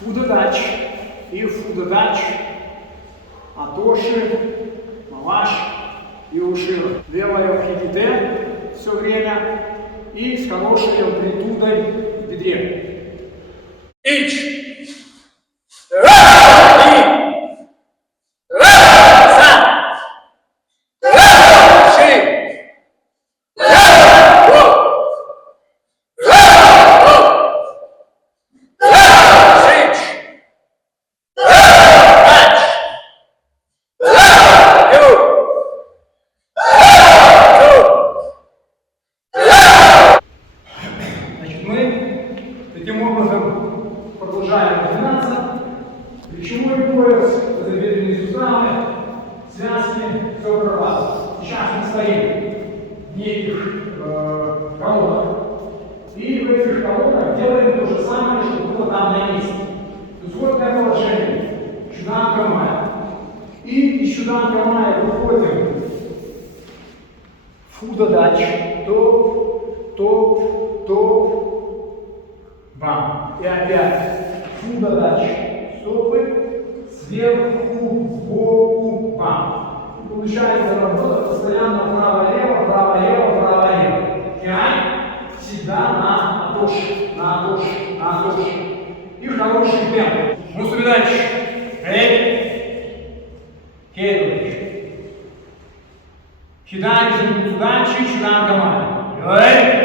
Фудодач и фудодач, атоши, маваш и ушир. Левая в хидите все время и с хорошей амплитудой в бедре. Ич! Таким образом, продолжаем разминаться. Плечевой пояс, тазобедренные суставы, связки, все прорабатывается. Сейчас мы стоим в неких колоннах. И в этих колоннах делаем то же самое, что было там на месте. То есть вот это положение. Чудан Камая. И из Чудан Камая выходим фудодач. Топ, топ, топ. Бам. И опять фудодач. Стопы сверху, сбоку, бам. И получается работа постоянно право-лево, право-лево, право-лево. Пять. Всегда на атош, на атош, на атош. И хороший темп. Мусульдач. Эй. Кедович. Кидай же мусульдачи, чудан Камая. Эй.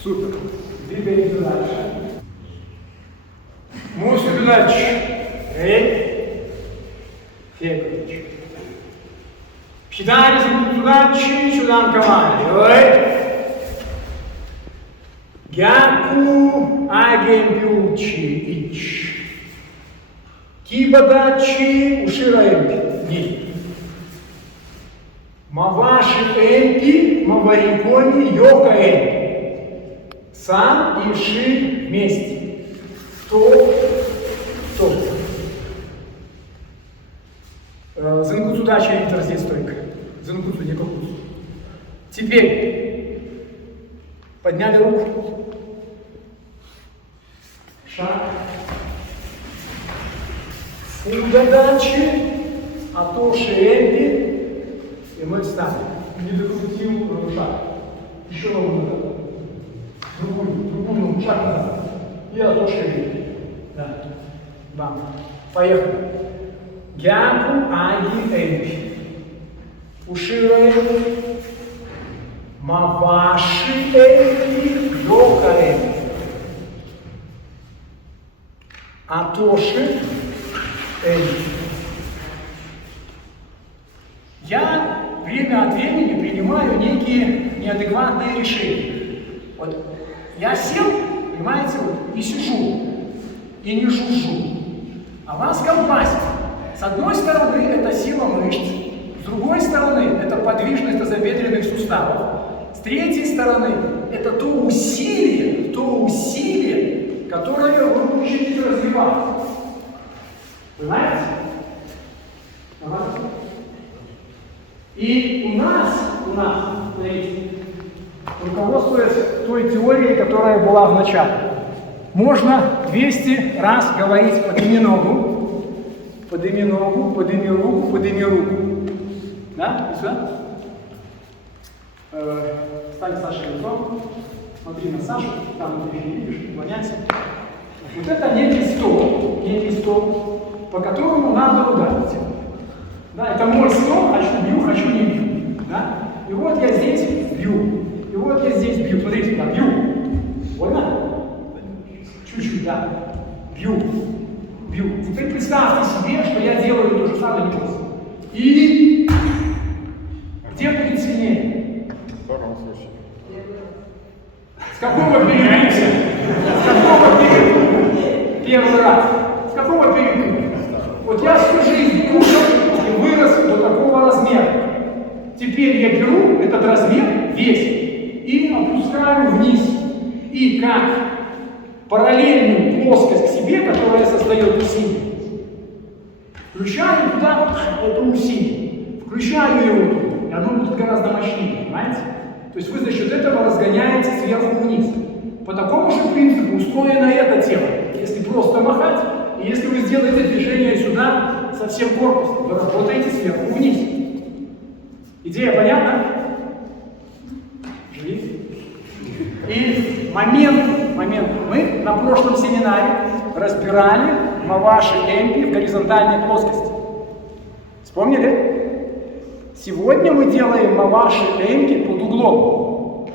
Супер. Двигаемся дальше. Мусульдач. Эй. Фекович. Кидай же мусульдачи, чудан Камая. Эй. Гяку агембючи ич. Кибадачи ушира эмпи. Маваши эмпи, маварикони йока эмпи. Сан и ши вместе. Топ, топ. Зангуцу дача Виктор здесь стойка. Зангуцу, не кокусу. Теперь подняли руку. Шаг. Фудодачи, атоши эмпи. И мы встали. Не докрутил шаг. Еще ногу назад. Другую ногу, шаг назад. И атоши эмпи. Да. Бам. Поехали. Гяку аги эмпи. Ушира эмпи. Маваши эмпи. Йока эмпи. Атоши эмпи. Я время от времени принимаю некие неадекватные решения. Вот я сел, понимаете, вот, и сижу, и не жужжу. А вас колбасит. С одной стороны это сила мышц, с другой стороны это подвижность тазобедренных суставов, с третьей стороны это то усилие, которое вы учитесь развивать. Понимаете? И у нас, смотрите, руководствуясь той теорией, которая была в начале, можно 200 раз говорить подними ногу, подними ногу, подними руку, подними руку. Да? И сюда. Стань Саше лицом, смотри на Сашу, там ты еще видишь, наклоняйся. Вот это некий стол, по которому надо ударить. Да, это мой стол, хочу бью, хочу не бью. Да? И вот я здесь бью. И вот я здесь бью. Смотрите, да, бью. Больно? Чуть-чуть, да. Бью. Теперь представьте себе, что я делаю то же самое непросто. И где будет сильнее? С какого перегруза? С какого перегруза? первый раз. С какого периода? Вот я всю жизнь кушал и вырос до такого размера. Теперь я беру этот размер, вес, и опускаю вниз. И как параллельную плоскость к себе, которая создает усилие, включаю туда это усилие. Включаю его туда, и оно будет гораздо мощнее, понимаете? То есть вы за счет этого разгоняете сверху вниз. По такому же принципу устроено это тело. Если просто махать, и если вы сделаете движение сюда со всем корпусом, вы работаете сверху вниз. Идея понятна? Живи. И момент. Мы на прошлом семинаре разбирали Маваши Эмпи в горизонтальной плоскости. Вспомнили? Сегодня мы делаем Маваши Эмпи под углом.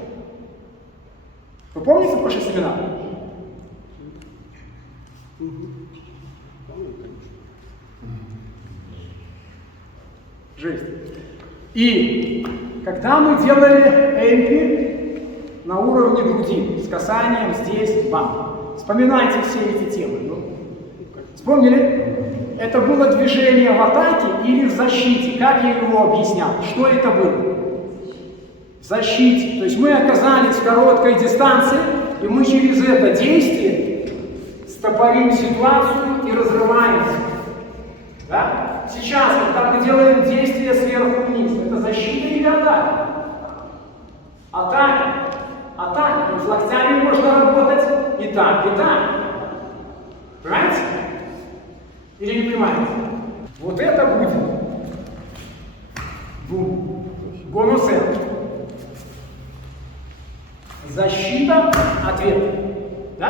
Вы помните прошлый семинар? Жизнь. И когда мы делали эмпи на уровне груди, с касанием здесь, бам. Вспоминайте все эти темы. Вспомнили? Это было движение в атаке или в защите? Как я его объяснял? Что это было? В защите. То есть мы оказались в короткой дистанции, и мы через это действие стопорим ситуацию и разрываемся. Да? Сейчас, когда мы делаем действие сверху вниз, это защита или атака? Атака. Атака. То есть локтями можно работать и так, и так. Понимаете? Или не понимаете? Вот это будет. Бум. Бонус это. Защита, ответ. Да?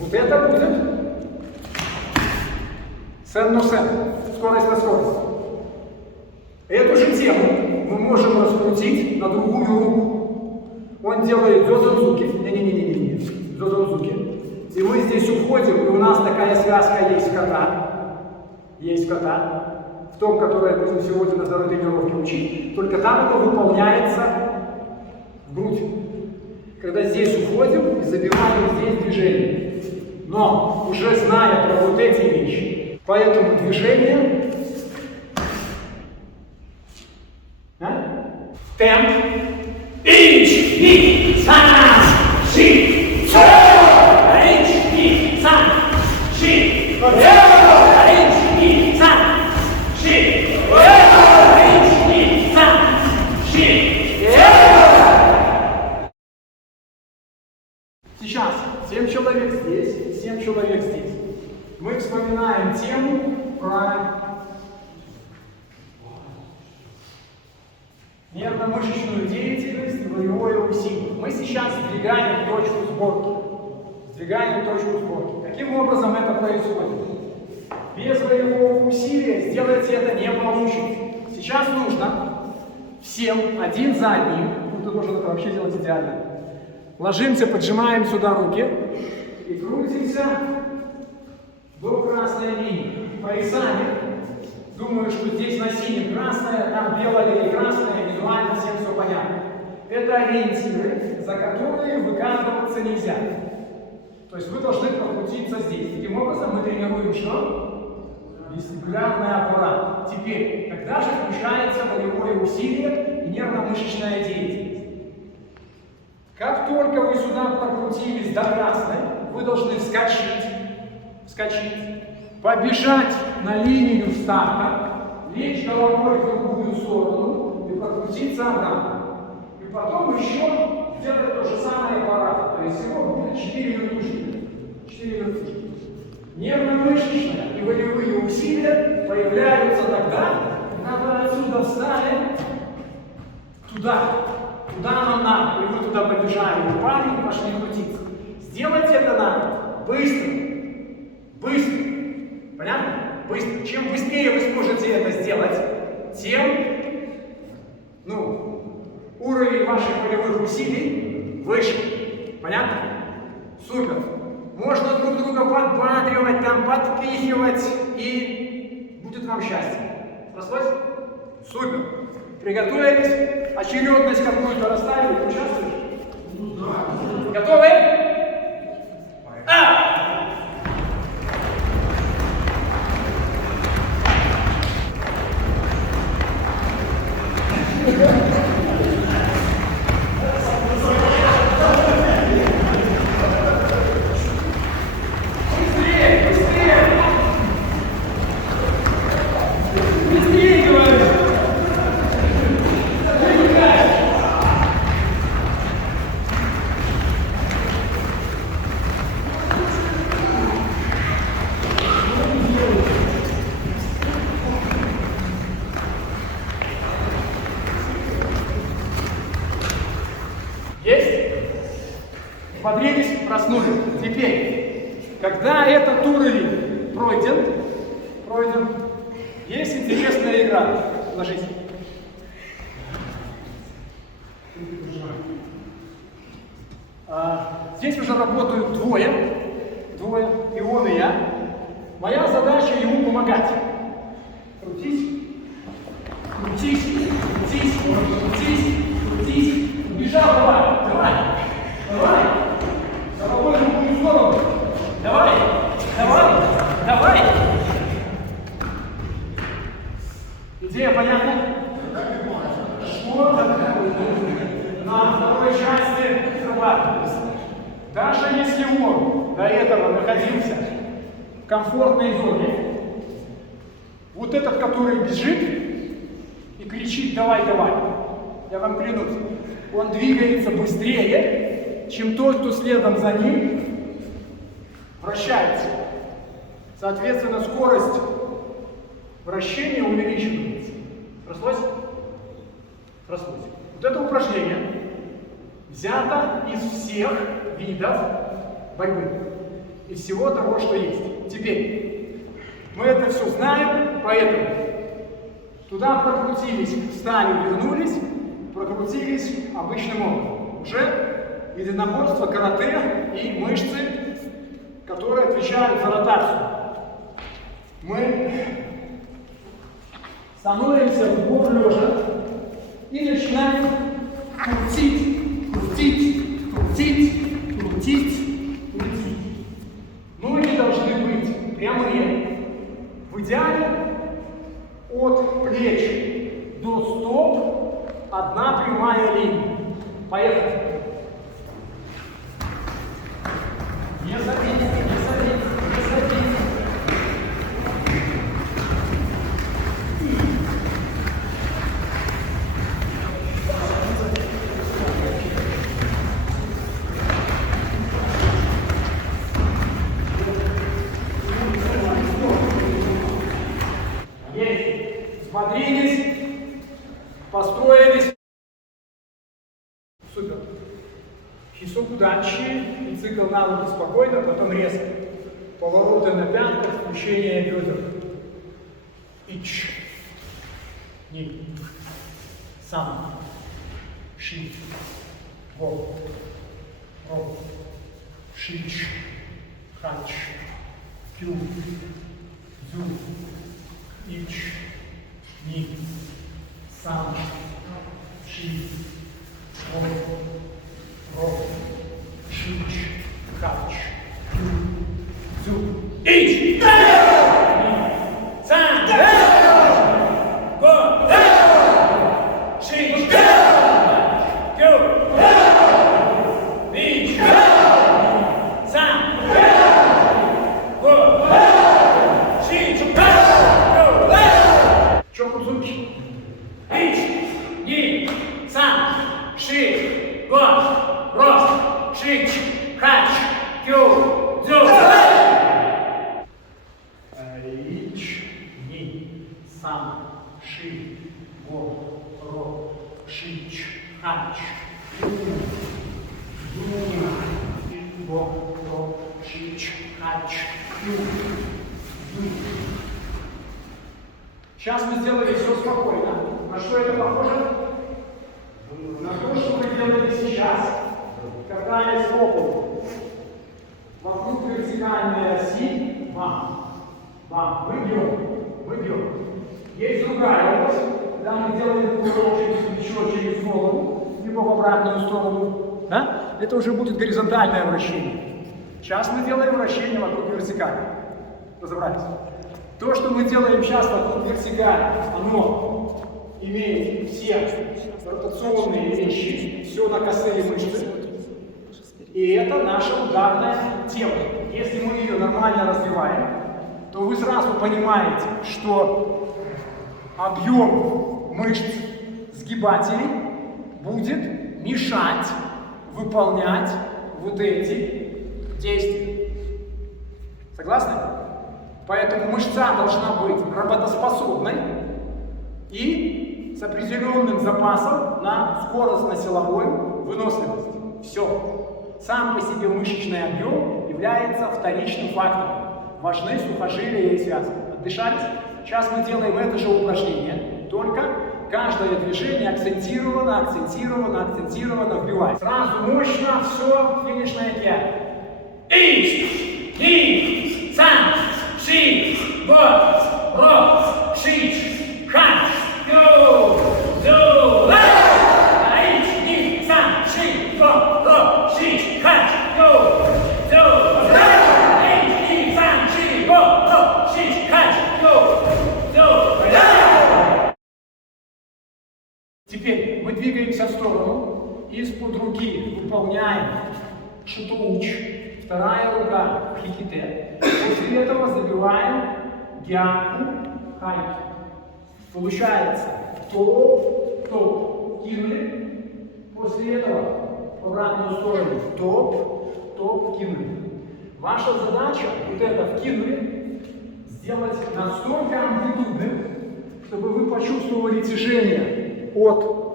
Вот это будет сен-но-сен. Скорость на скорость. Эту же тему мы можем раскрутить на другую руку. Он делает дзодзудзуки. Не-не-не-не-не. Дзодзудзуки. И мы здесь уходим, и у нас такая связка есть кота. Есть кота. В том, который я будем сегодня на второй тренировке учить. Только там это выполняется в грудь. Когда здесь уходим и забиваем здесь движение. Но уже зная про вот эти вещи, поэтому движение, темп, инч, и, санас, ши, инч, и, сан, ши, инч, и, сан, ши, инч, и, сан, ши. Сейчас 7 человек здесь, 7 человек здесь. Мы вспоминаем тему про нервно-мышечную деятельность и волевое усилие. Мы сейчас сдвигаем точку сборки. Сдвигаем точку сборки. Каким образом это происходит? Без волевого усилия сделать это не получится. Сейчас нужно всем один за одним, ты должен это вообще делать идеально. Ложимся, поджимаем сюда руки и крутимся до красной линии. Поясами. Думаю, что здесь на синем красное, там белое или красное, визуально всем все понятно. Это ориентиры, за которые выкатываться нельзя. То есть вы должны прокрутиться здесь. Таким образом мы тренируем что? Вестибулярный аппарат. Теперь, когда же включается волевое усилие и нервно-мышечная деятельность? Как только вы сюда прокрутились до красной, вы должны вскочить, побежать на линию старта, лечь головой в другую сторону и прокрутиться обратно. И потом еще сделать то же самое аппарат. То есть всего будет 4 вертушки. 4 вертушки. Нервно-мышечные и волевые усилия появляются тогда, когда вы отсюда встали туда. Куда нам надо, и вы туда побежали, упали и пошли крутиться. Сделать это надо быстро. Быстро. Понятно? Быстро. Чем быстрее вы сможете это сделать, тем уровень ваших волевых усилий выше. Понятно? Супер. Можно друг друга подбадривать, там, подпихивать, и будет вам счастье. Срослось? Супер. Приготовились? Очередность какую-то расставили? Участвуешь? Готовы? Взбодрились, проснулись. Теперь, когда этот уровень пройден, есть интересная игра. Ложись. Здесь уже работают двое, и он, и я. Моя задача ему помогать. Крутись. Убежал, давай. Головой в другую сторону. Давай. Идея понятна? Что на второй части срабатывается? Даже если он до этого находился в комфортной зоне, вот этот, который бежит и кричит «давай», я вам клянусь, он двигается быстрее, чем тот, кто следом за ним вращается. Соответственно, скорость вращения увеличивается. Срослось? Вот это упражнение взято из всех видов борьбы, из всего того, что есть. Теперь, мы это все знаем, поэтому туда прокрутились, встали, вернулись, прокрутились обычным образом. Уже единоборство, карате и мышцы, которые отвечают за ротацию. Мы становимся в бок лежа и начинаем крутить. Ноги должны быть прямые, в идеале от плеч до стоп одна прямая линия. Поехали. Не садись. Взбодрились, построились. Супер. Хисок удачи и цикл навыки спокойно, потом резко. Повороты на пятках, включение бедер. Ич. Ни. Сам. Ши. Воп. Роп. Шич. Хач. Кю. Зю. Ич. Ни. Сам. Ши. Роп. Шич. Хач. Кю. Зю. Ич. Сам. Го. Шич. Кю. Ич. Сам. Го. Шич. Чокру зубки. Ич. Ни. Сам. Ши. Го. Рост. Шич. Хач. Кю. Зю. Ич. Ни. Сам. Ши. Го. Ро. Шич. Хач. Кю. Зю. Го. Ро. Шич. Хач. Кю. Зю. Сейчас мы сделали все спокойно. На что это похоже? На то, что мы делали сейчас, катаясь по полу. Вокруг вертикальной оси. Бам. Мы бьем. Есть другая область, когда мы делаем кувырок через плечо, через голову, либо в обратную сторону. Да? Это уже будет горизонтальное вращение. Сейчас мы делаем вращение вокруг вертикали. Разобрались? То, что мы делаем сейчас вокруг вертикали, оно имеет все ротационные вещи, все на косые мышцы. И это наше ударное тело. Если мы ее нормально развиваем, то вы сразу понимаете, что объем мышц сгибателей будет мешать выполнять вот эти действия. Согласны? Поэтому мышца должна быть работоспособной и с определенным запасом на скоростно-силовую выносливость. Все. сам по себе мышечный объем является вторичным фактором. Важны сухожилия и связки. Отдышались? Сейчас мы делаем это же упражнение, только каждое движение акцентированно, акцентированно, акцентированно вбивать. Сразу мощно, все, финишная гиа. Теперь мы двигаемся в сторону, из-под руки выполняем шутоуч, вторая рука хиките. После этого забиваем гяку хайки. Получается топ, топ, кинули. После этого в обратную сторону топ, топ, кинули. Ваша задача вот это вкинули сделать настолько амплитудным, чтобы вы почувствовали движение от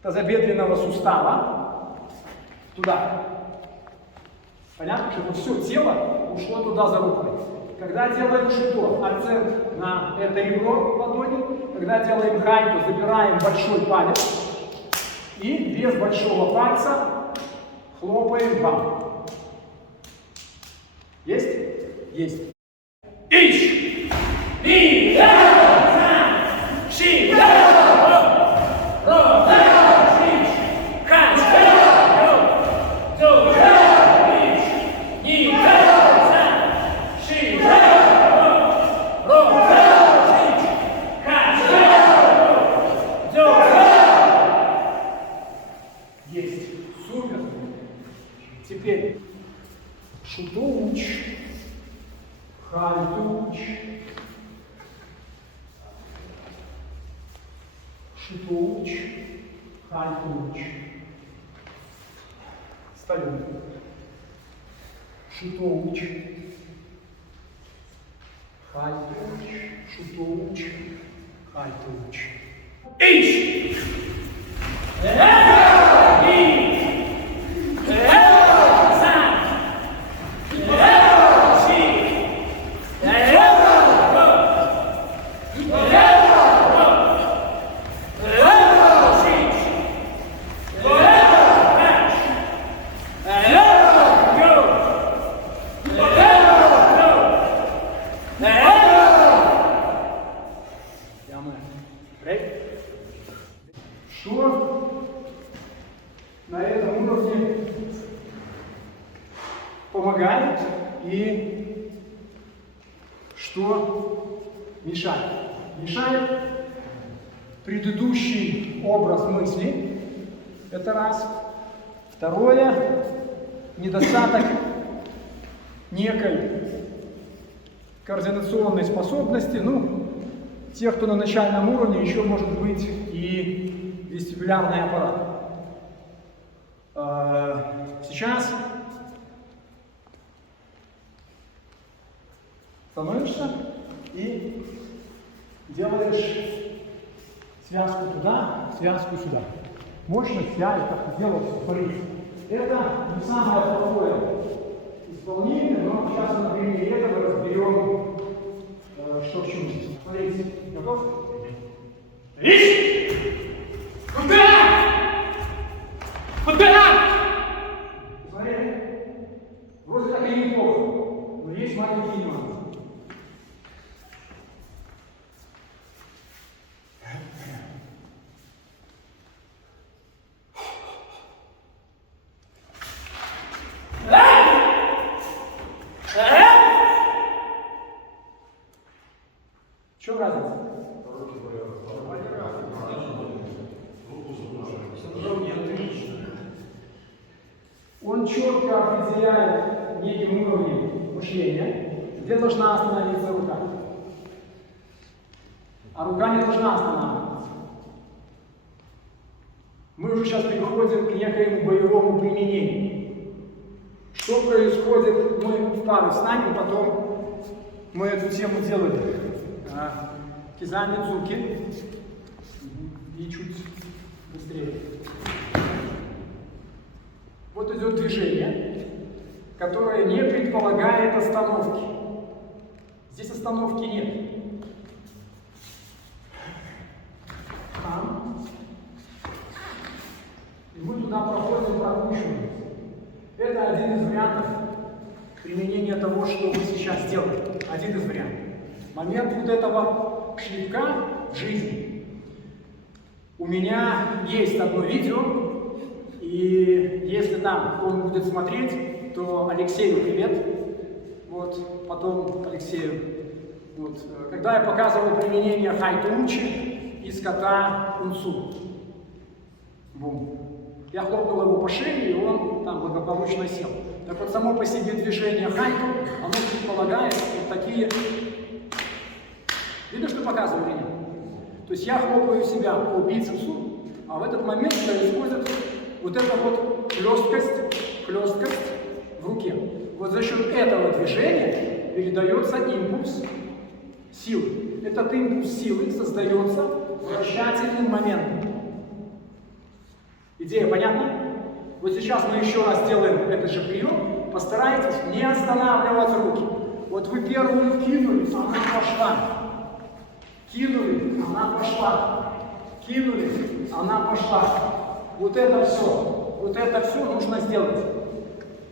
тазобедренного сустава туда. Понятно, чтобы все тело ушло туда за рукой. Когда делаем шуто, акцент на это ребро ладони. Когда делаем хай, то забираем большой палец и без большого пальца хлопаем бам. Есть? Есть. Ич! И! Есть. Супер. Теперь шутоуч, хальтуч, шутоуч, хальтуч. Встаем. Шутоуч, хальтуч, шутоуч, хальтуч. Ич! Что на этом уровне помогает и что мешает? Мешает предыдущий образ мысли, это раз. Второе, недостаток некой координационной способности. Ну, тех, кто на начальном уровне, еще может быть и вестибулярный аппарат. Сейчас становишься и делаешь связку туда, связку сюда. Мощность я как делал все. Смотрите. Это не самое плохое исполнение, но сейчас на примере этого разберем, что к чему. Смотрите, готов? Рись! Куда? Куда? Смотри, вроде так и неплохо, но есть маленькие нюансы. В чем разница? Он четко определяет неким уровнем мышления, где должна остановиться рука. А рука не должна останавливаться. Мы уже сейчас переходим к некоему боевому применению. Что происходит? Мы в пару встанем, потом мы эту тему делали. Кизами-дзуки. И чуть быстрее. Вот идет движение, которое не предполагает остановки. Здесь остановки нет. Там. И мы туда проходим, прокручиваем. Это один из вариантов применения того, что мы сейчас делаем. Один из вариантов. Момент вот этого шлепка в жизни. У меня есть одно видео, и если там он будет смотреть, то Алексею привет. Вот, потом Алексею. Вот, когда я показывал применение хай-тунчи из ката кунсу. Бум. Я хлопнул его по шее, и он там благополучно сел. Так вот, само по себе движение хайку, оно предполагает вот такие... Видно, что показываю или нет? То есть я хлопаю себя по бицепсу, а в этот момент происходит вот эта вот хлесткость в руке. Вот за счет этого движения передается импульс силы. Этот импульс силы создается вращательным моментом. Идея понятна? Вот сейчас мы еще раз делаем этот же прием. Постарайтесь не останавливать руки. Вот вы первую кинули, она пошла. Кинули, она пошла. Кинули, она пошла. Вот это все нужно сделать.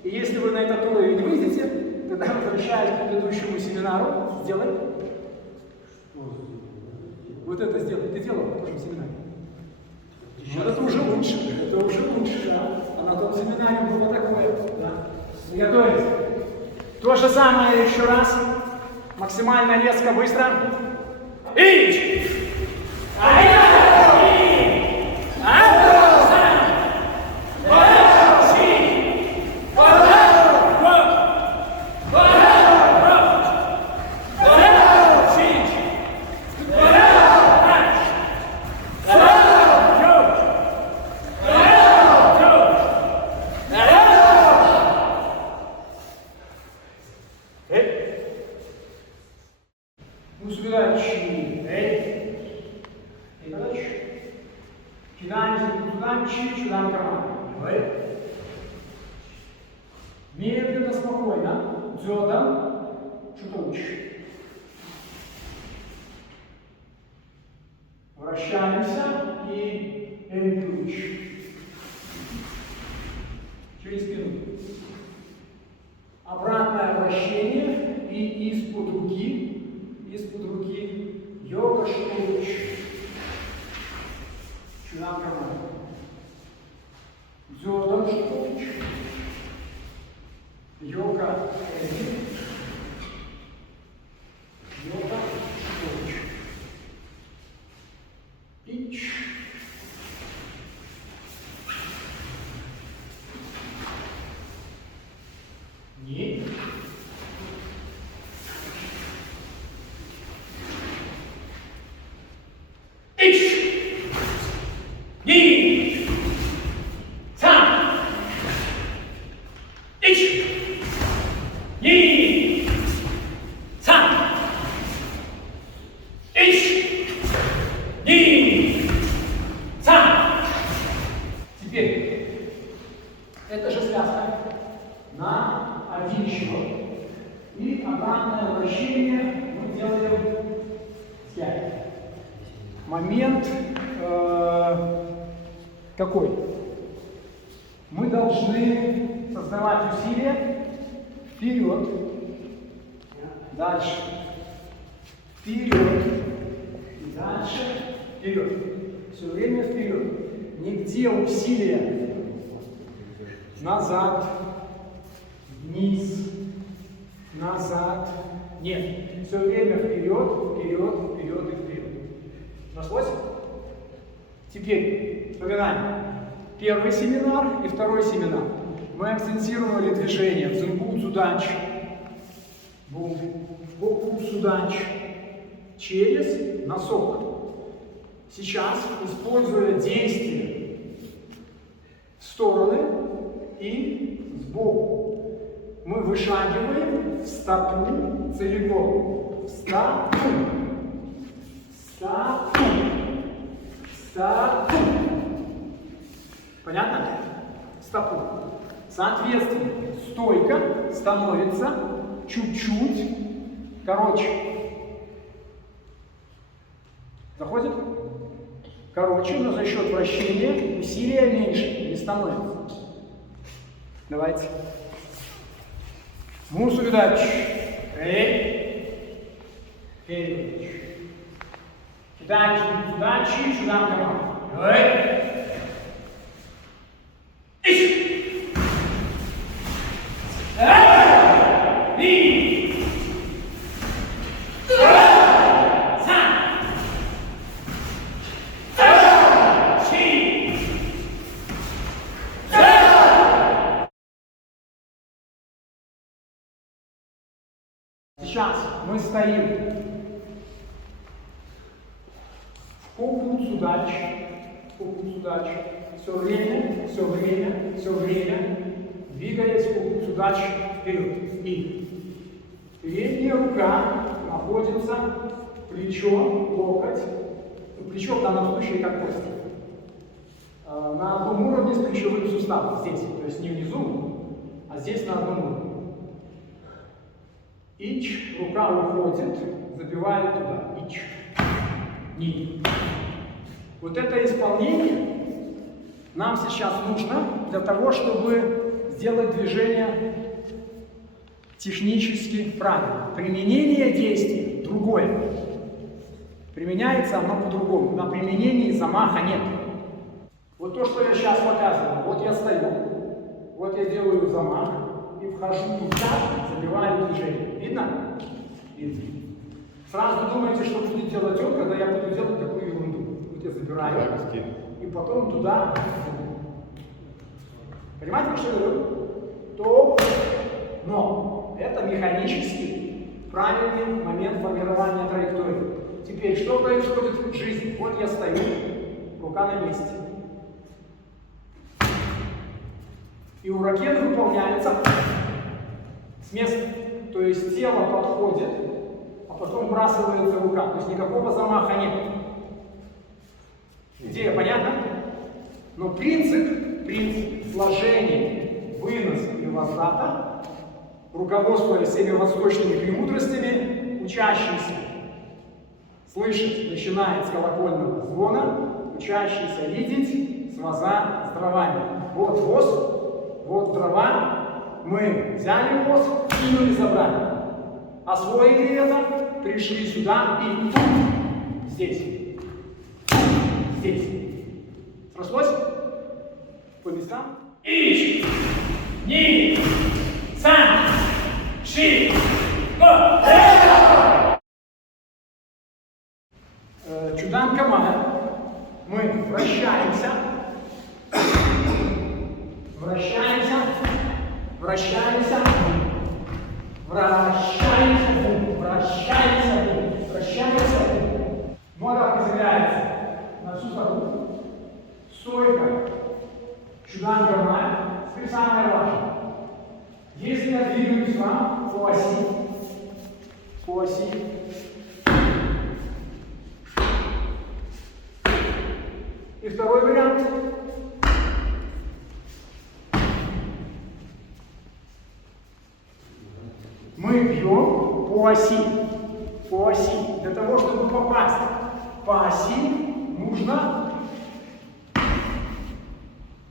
И если вы на этот уровень выйдете, тогда возвращаясь к предыдущему семинару, сделай. Вот это сделай. Ты делал в прошлом семинаре? Вот это уже лучше, да. А на том семинаре было такое, да. Готовились. То же самое еще раз. Максимально резко, быстро. И! Медленно, спокойно, дзёдан, шутоуч. Вращаемся и энкруч. Через спину. Обратное вращение и из-под руки йога шутоуч. Чудам команда. Дзёдан шутоуч. Йога, шутоуч. Пич. Ни. Ич. Ни. Цан. Ич. Ни. Цан. Ич. Ни. Цан. Теперь это же связка на один счет. И обратное вращение мы делаем 5. Момент какой? Мы должны создавать усилия вперед, дальше, вперед и дальше, вперед. Все время вперед. Нигде усилия назад, вниз, назад. Нет. Все время вперед, вперед, вперед и вперед. Нашлось? Теперь вспоминаем. Первый семинар и второй семинар. Мы акцентировали движение в дзумбу цудач, в боку цудач, через носок. Сейчас, используя действие в стороны и сбоку, мы вышагиваем в стопу целиком. В стопу. Стопу. Стопу. Понятно? Стопу. Соответственно, стойка становится чуть-чуть короче. Заходит? Короче, но за счет вращения усилия меньше не становится. Давайте. Мусу видать. Удачи, сюда команда. Сейчас мы стоим в кукуц удач, все время, двигаясь кукуц удач вперед. И передняя рука находится плечо, локоть, плечо в данном случае как кость, на одном уровне с плечевым суставом, здесь, то есть не внизу, а здесь на одном уровне. Ич, рука уходит, забивает туда. Ич. Ни. Вот это исполнение нам сейчас нужно для того, чтобы сделать движение технически правильно. Применение действия другое. Применяется оно по-другому. На применении замаха нет. Вот то, что я сейчас показываю. Вот я стою, вот я делаю замах и вхожу туда, забиваю движение. Видно? Видно. Сразу думаете, что будет делать он, когда я буду делать такую ерунду. Вот я забираю и потом туда. Понимаете, что я говорю? То, но это механически правильный момент формирования траектории. Теперь, что происходит в жизни? Вот я стою, рука на месте. И уракен выполняется с места. То есть тело подходит, а потом вбрасывается рука. То есть никакого замаха нет. Идея понятна? Но принцип сложения, выноса и возврата, руководствуясь всеми восточными премудростями, учащийся слышать начинает с колокольного звона, учащийся видеть с воза с дровами. Вот воз, вот дрова. Мы взяли воз, кинули, забрали. Освоили это, пришли сюда и тут, здесь. Здесь. Срослось? По местам? Ищ, ни, сам, ши, го. Чудан команда. Мы вращаемся. Нога приземляется на всю сторону. Стойка. Чудан команда. Теперь самое важное. Если я двигаюсь вам по оси, и второй вариант. Мы бьем по оси. Для того, чтобы попасть по оси, нужно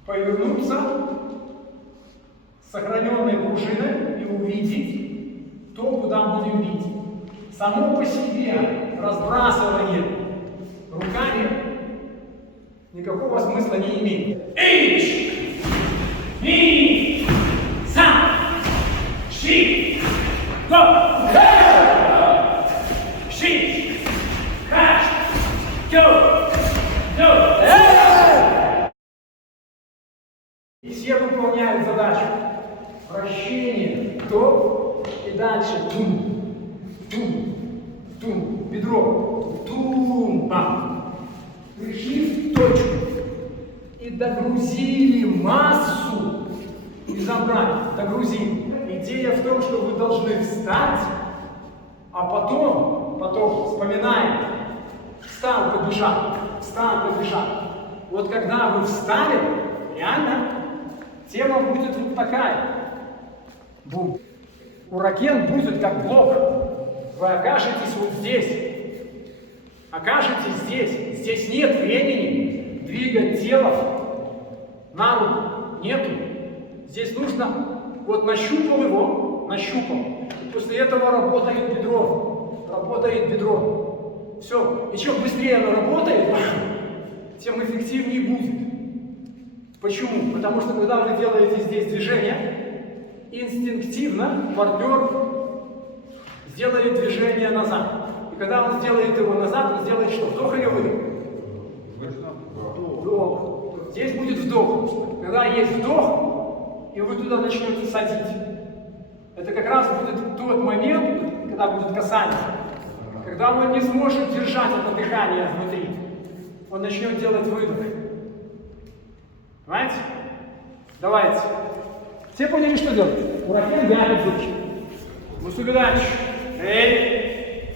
повернуться с сохраненной пружиной и увидеть то, куда будем бить. Само по себе разбрасывание руками никакого смысла не имеет. Ич! Ми! Сам! Ши! Го! Ши! Хаш! Кё! Кё! И все выполняют задачу. Вращение, то и дальше тум, бедро, бам. Пришли в точку и догрузили массу и забрали, догрузили. Идея в том, что вы должны встать, а потом вспоминаем, встал, побежал. Вот когда вы встали, реально тема будет вот такая. Бум. Ураген будет как блок. Вы окажетесь вот здесь. Окажетесь здесь. Здесь нет времени двигать тело на руку. Нету. Здесь нужно, вот нащупал его, нащупал. После этого работает бедро. Работает бедро. Все. И чем быстрее оно работает, тем эффективнее будет. Почему? Потому что когда вы делаете здесь движение, инстинктивно партнер сделает движение назад. И когда он сделает его назад, он сделает что? Вдох или выдох? Вдох. Здесь будет вдох. Когда есть вдох, и вы туда начнете садить, это как раз будет тот момент, когда будет касание, когда он не сможет держать это дыхание внутри. Он начнет делать выдох. Понимаете? Давайте. Все поняли, что делать? Ураген гонит руки. Мусубидач. Эй.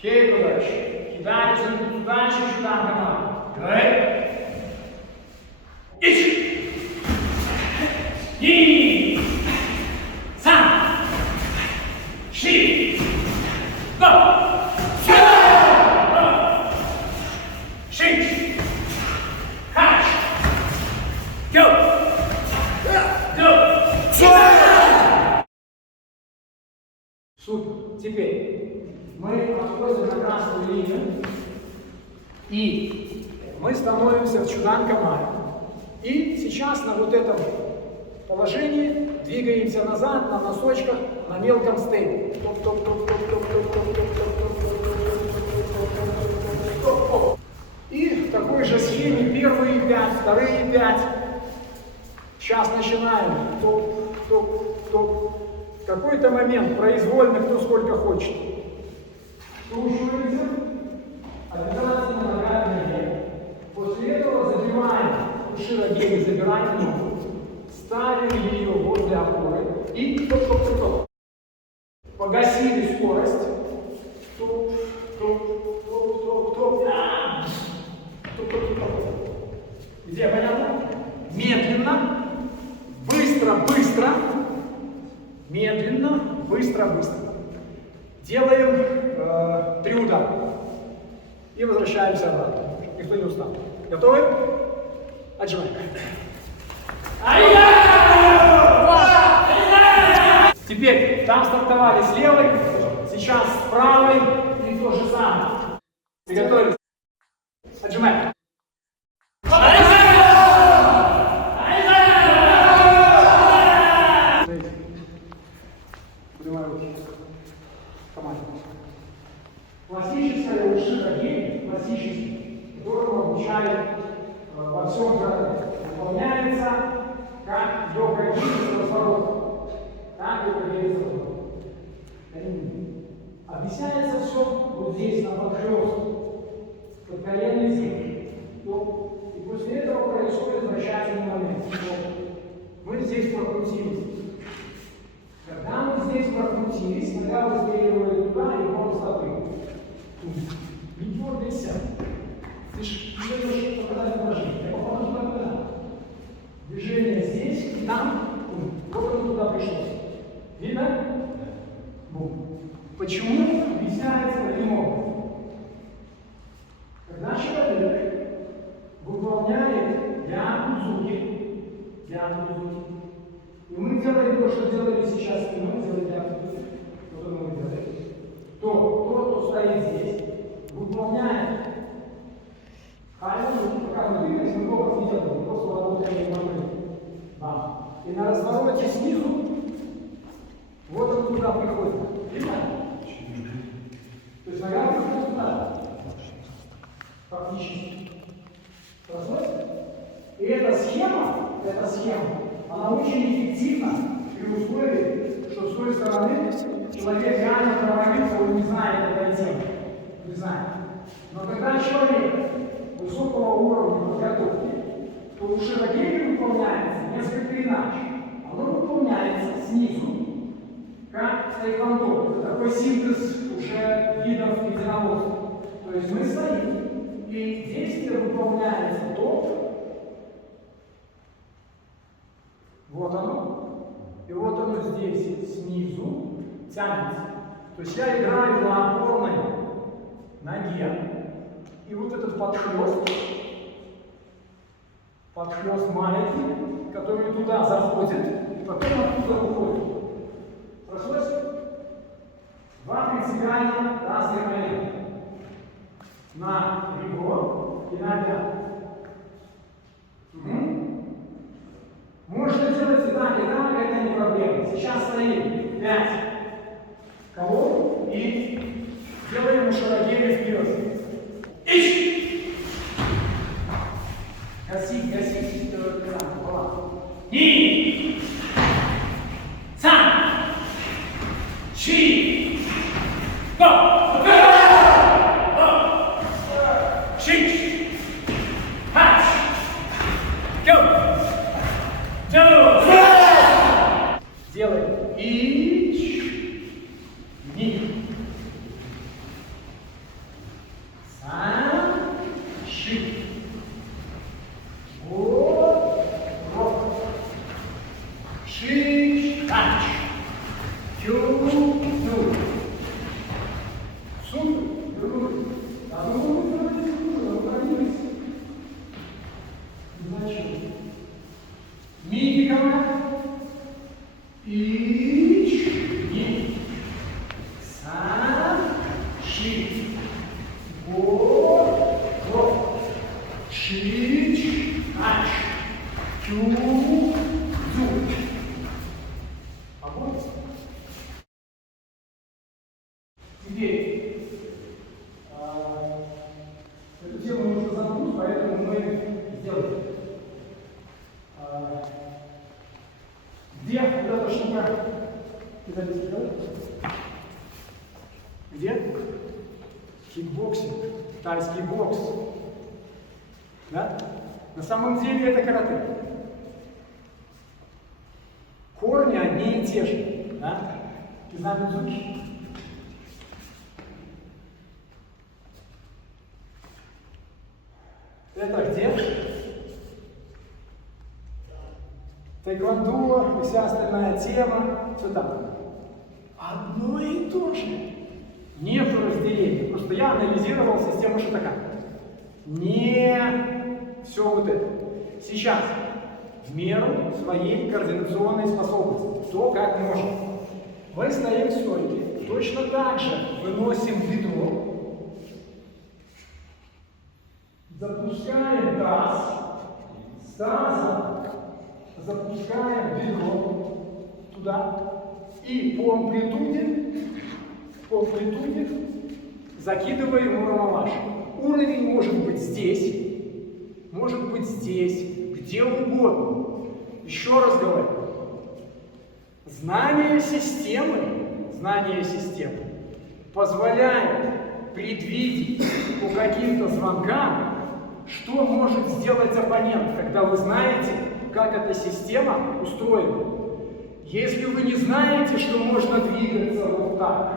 Кейкудач. Кидач. Кидач. Кидач. Эй. Ич. И. Сан. Ши. Го. Супер. Теперь мы отходим на красную линию, и мы становимся в чудан-камаре. И сейчас на вот этом положении двигаемся назад на носочках на мелком степе. И в такой же схеме первые 5, вторые 5. Сейчас начинаем. Топ. В какой-то момент произвольно, кто сколько хочет. Слушаемся. Обязательно нога вверх. После этого забиваем широкие, забираем ногу. Ставим ее возле опоры. И топ. Погасили скорость. Топ. Где, понятно? Медленно. Быстро. Медленно, быстро. Делаем 3 удара. И возвращаемся обратно. Никто не устал. Готовы? Отжимаем. Теперь там стартовали с левой, сейчас с правой и то же самое. Приготовились. Отжимаем. Классическое уши-рогень, классический, которому обучают во всем городе, выполняется как йога-гин с разворотом. Объясняется все вот здесь, на подхлёст, под коленной землей. И после этого происходит вращательный момент. Мы здесь прокрутились. Когда мы здесь прокрутились, нога выстреливает туда и вон стопы. Не дергайся. Ты же не показать положение. Я попаду туда. Движение здесь и там. Вот он туда пришел. Видно? Почему? Объясняется таким образом. Когда человек выполняет янузуки, и мы делаем то, что делали сейчас, и мы делаем янузуки, то, мы делаем, то тот, кто стоит здесь, выполняет хайну, пока мы двигаемся, мы блоков не делаем, мы просто работаем и на развороте снизу, вот он туда приходит. Видно? То есть нога приходит туда. Фактически. Разумеете? И эта схема, она очень эффективна при условии, что с той стороны человек реально провалится, он не знает этой темы. Не знает. Но когда человек высокого уровня подготовки, то уширогень выполняется несколько иначе. Оно выполняется снизу, как тайквондо. Это такой синтез уже видов единоборств. То есть мы стоим, и действие выполняется то, И вот оно здесь снизу тянется. То есть я играю на опорной ноге. И вот этот подхлёст маленький, который туда заходит, и потом оттуда уходит. Прошлось? Два принципиально разные моменты. На ребро и на пятку. Можно делать и так, это не проблема. Сейчас стоим 5 колонн и делаем шагели вперед. Гаси, и 3, 4, 5, 6, 5, 9, делаем. И вниз. Теперь эту тему нужно замкнуть, поэтому мы сделаем. Где вот эта штука? Где? Кикбоксинг, тайский бокс. Да? На самом деле это карате. Корни одни и те же. Да? Кизамидзуки. Это где? Тэквондо и вся остальная тема. Все там. Одно и то же. Нет разделения. Просто я анализировал систему Шотокан. Не все вот это. Сейчас в меру своей координационной способности. То, как можем. Мы стоим в стойке. Точно так же выносим бедро. Запускаем таз, с таза запускаем бедро туда и по амплитуде закидываем урамалаш. Уровень может быть здесь, где угодно. Еще раз говорю, знание системы позволяет предвидеть по каким-то звонкам, что может сделать оппонент, когда вы знаете, как эта система устроена. Если вы не знаете, что можно двигаться вот так,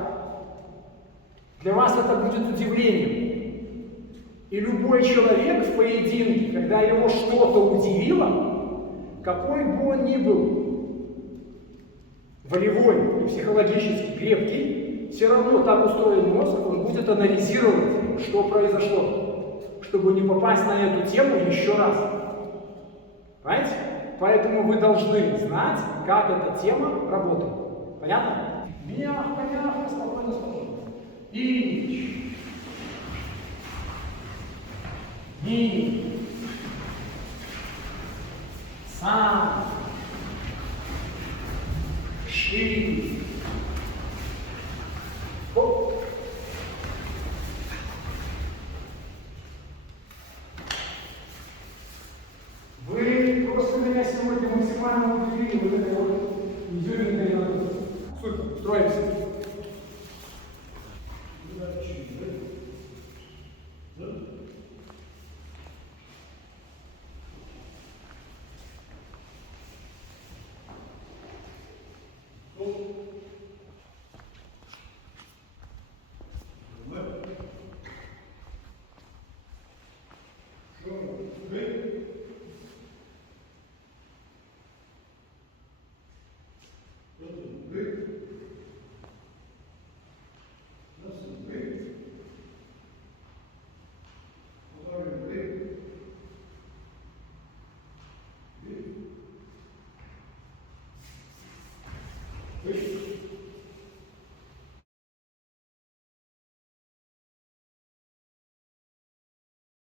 для вас это будет удивлением. И любой человек в поединке, когда его что-то удивило, какой бы он ни был волевой и психологически крепкий, все равно так устроен мозг, он будет анализировать, что произошло, чтобы не попасть на эту тему еще раз. Понимаете? Поэтому вы должны знать, как эта тема работает. Понятно? Мягко, спокойно. И сам, шире.